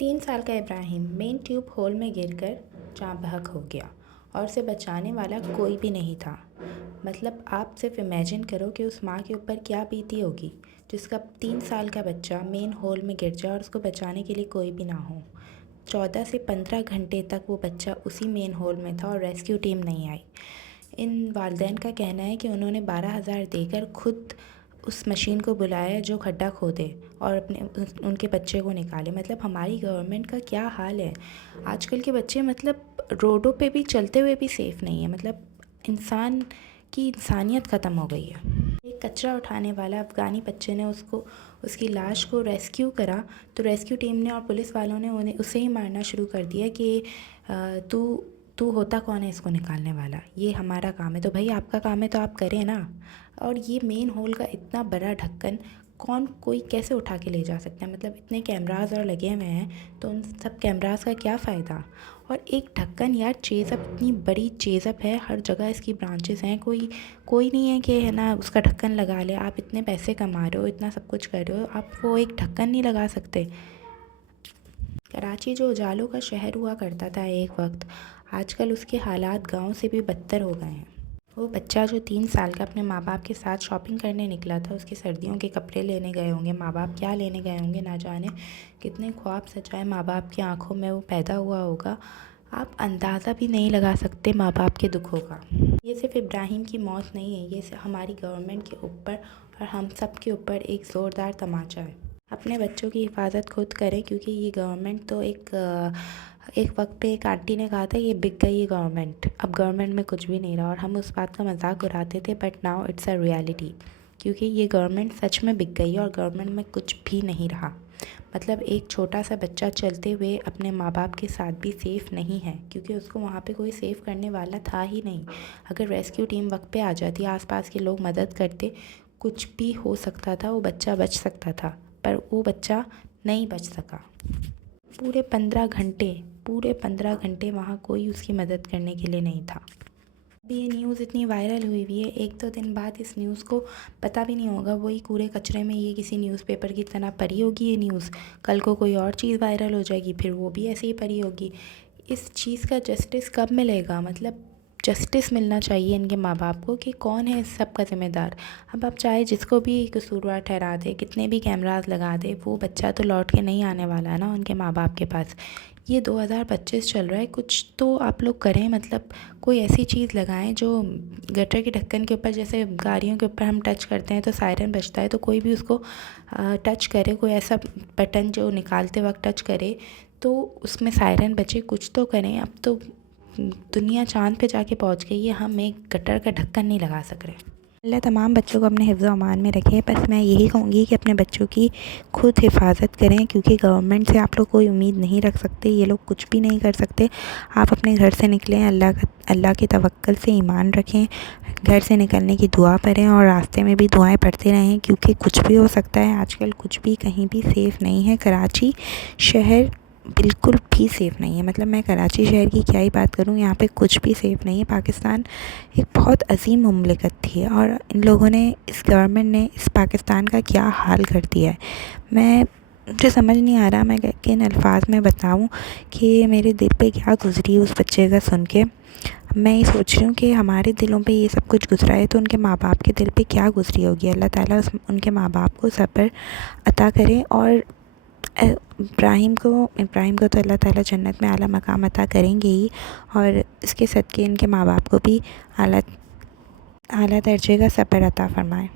3 साल का Ibrahim main tube whole में गिरकर जाँ बहक हो गया और उसे बचाने वाला कोई भी नहीं था। मतलब आप सिर्फ इमेजिन करो कि उस माँ के ऊपर क्या बीती होगी जिसका 3 साल का बच्चा मेन होल में गिर जाए और उसको बचाने के लिए कोई भी ना हो। 14 से 15 घंटे तक वो बच्चा उसी मेन होल में था और रेस्क्यू टीम नहीं आई। इन वालिदैन का कहना है कि उन्होंने 12,000 देकर खुद उस मशीन को बुलाया जो खड्डा खोदे और उनके बच्चे को निकाले। मतलब हमारी गवर्नमेंट का क्या हाल है। आजकल के बच्चे मतलब रोडों पे भी चलते हुए भी सेफ़ नहीं है। मतलब इंसान की इंसानियत ख़त्म हो गई है। एक कचरा उठाने वाला अफ़गानी बच्चे ने उसकी लाश को रेस्क्यू करा तो रेस्क्यू टीम ने और पुलिस वालों ने उन्हें उसे ही मारना शुरू कर दिया कि तू तू होता कौन है इसको निकालने वाला, ये हमारा काम है। तो भाई आपका काम है तो आप करें ना। और ये मेन होल का इतना बड़ा ढक्कन कोई कैसे उठा के ले जा सकता है। मतलब इतने कैमरास और लगे हुए हैं तो उन सब कैमरास का क्या फ़ायदा। और एक ढक्कन यार, चेज़अप इतनी बड़ी चेज़अप है, हर जगह इसकी ब्रांचेस हैं। कोई नहीं है कि है ना उसका ढक्कन लगा ले। आप इतने पैसे कमा रहे हो, इतना सब कुछ कर रहे हो, आप वो एक ढक्कन नहीं लगा सकते। कराची जो उजालों का शहर हुआ करता था एक वक्त, आजकल उसके हालात गांव से भी बदतर हो गए हैं। वो बच्चा जो 3 साल का अपने माँ बाप के साथ शॉपिंग करने निकला था, उसके सर्दियों के कपड़े लेने गए होंगे, माँ बाप क्या लेने गए होंगे ना जाने, कितने ख्वाब सजाए माँ बाप की आंखों में वो पैदा हुआ होगा। आप अंदाज़ा भी नहीं लगा सकते माँ बाप के दुखों का। ये सिर्फ इब्राहिम की मौत नहीं है, ये हमारी गवर्नमेंट के ऊपर और हम सब के ऊपर एक ज़ोरदार तमाचा है। अपने बच्चों की हिफाजत खुद करें, क्योंकि ये गवर्नमेंट तो एक वक्त पे एक आंटी ने कहा था ये बिक गई है गवर्नमेंट, अब गवर्नमेंट में कुछ भी नहीं रहा। और हम उस बात का मजाक उड़ाते थे, but now it's a reality, क्योंकि ये गवर्नमेंट सच में बिक गई है और गवर्नमेंट में कुछ भी नहीं रहा। मतलब एक छोटा सा बच्चा चलते हुए अपने माँ बाप के साथ भी सेफ़ नहीं है, क्योंकि उसको वहाँ पे कोई सेव करने वाला था ही नहीं। अगर रेस्क्यू टीम वक्त पे आ जाती, आसपास के लोग मदद करते, कुछ भी हो सकता था, वो बच्चा बच सकता था, पर वो बच्चा नहीं बच सका। पूरे 15 घंटे वहाँ कोई उसकी मदद करने के लिए नहीं था। अभी ये न्यूज़ इतनी वायरल हुई हुई है, 1-2 दिन बाद इस न्यूज़ को पता भी नहीं होगा, वही कूड़े कचरे में ये किसी न्यूज़पेपर की तरह पड़ी होगी ये न्यूज़। कल को कोई और चीज़ वायरल हो जाएगी, फिर वो भी ऐसे ही पड़ी होगी। इस चीज़ का जस्टिस कब मिलेगा। मतलब जस्टिस मिलना चाहिए इनके माँ बाप को कि कौन है इस सब का ज़िम्मेदार। अब आप चाहे जिसको भी कसूरवार ठहरा दे, कितने भी कैमरास लगा दे, वो बच्चा तो लौट के नहीं आने वाला है ना उनके माँ बाप के पास। ये 2025 चल रहा है, कुछ तो आप लोग करें। मतलब कोई ऐसी चीज़ लगाएं जो गटर के ढक्कन के ऊपर, जैसे गाड़ियों के ऊपर हम टच करते हैं तो सायरन बजता है, तो कोई भी उसको टच करे, कोई ऐसा बटन जो निकालते वक्त टच करे तो उसमें सायरन बजे, कुछ तो करें। अब तो दुनिया चाँद पे जाके पहुंच गई है, हम एक गटर का ढक्कन नहीं लगा सक रहे। अल्लाह तमाम बच्चों को अपने हिफ्ज़ व अमान में रखे। बस मैं यही कहूँगी कि अपने बच्चों की खुद हिफाजत करें, क्योंकि गवर्नमेंट से आप लोग कोई उम्मीद नहीं रख सकते। ये लोग कुछ भी नहीं कर सकते। आप अपने घर से निकलें, अल्लाह के तवक्कल से ईमान रखें, घर से निकलने की दुआ करें और रास्ते में भी दुआएं पढ़ते रहें, क्योंकि कुछ भी हो सकता है। आजकल कुछ भी कहीं भी सेफ़ नहीं है। कराची शहर बिल्कुल भी सेफ़ नहीं है। मतलब मैं कराची शहर की क्या ही बात करूँ, यहाँ पे कुछ भी सेफ़ नहीं है। पाकिस्तान एक बहुत अजीम मुमलिकत थी और इन लोगों ने, इस गवर्नमेंट ने इस पाकिस्तान का क्या हाल कर दिया है। मुझे समझ नहीं आ रहा मैं किन अल्फाज में बताऊँ कि मेरे दिल पे क्या गुज़री उस बच्चे का सुन के। मैं ये सोच रही हूँ कि हमारे दिलों पे ये सब कुछ गुज़रा है तो उनके माँ बाप के दिल पे क्या गुज़री होगी। अल्लाह ताला उनके माँ बाप को सब्र अता करे और इब्राहिम को तो अल्लाह ताला जन्नत में आला मकाम अता करेंगे ही, और इसके सदक़े इनके माँ बाप को भी आला दर्जे का सब्र अता फ़रमाए।